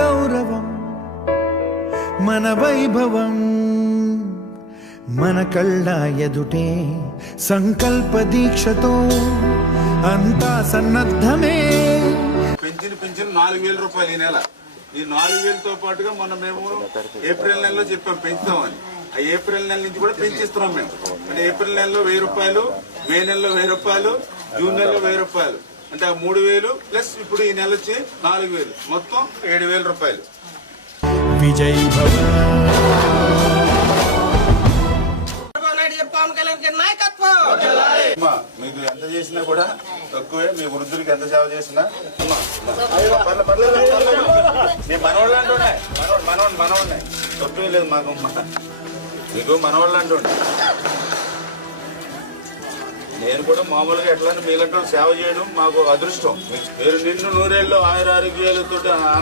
గౌరవం మన వైభవం మన కళ్ళ ఎదుటే సంకల్ప దీక్షతో అంతా సన్నద్ధమే. పెంచిన 4,000 రూపాయలు ఈ నెల. ఈ 4,000తో పాటుగా మేము ఏప్రిల్ నెలలో చెప్పాం పెంచుతామని. ఆ ఏప్రిల్ నెల నుంచి కూడా పెంచిస్తున్నాం మేము. అంటే ఏప్రిల్ నెలలో 1,000 రూపాయలు, మే నెలలో 1,000 రూపాయలు, జూన్ నెలలో 1,000 రూపాయలు, అంటే ఆ 3,000 ప్లస్ ఇప్పుడు ఈ నెల వచ్చి 4,000, మొత్తం 7,000 రూపాయలు. విజయ్ భవ మీకు ఎంత చేసినా కూడా తక్కువే. మీ వృద్ధులకి ఎంత సేవ చేసినా మీ మనవాళ్ళు అంటుండే, మనవాడిని తక్కువే లేదు మాకు. మీకు మనవాళ్ళు అంటుండే. నేను కూడా మామూలుగా ఎట్లా మీలంటే సేవ చేయడం మాకు అదృష్టం. మీరు నిన్ను 100 ఏళ్ళు ఆయుర ఆరోగ్యాలతో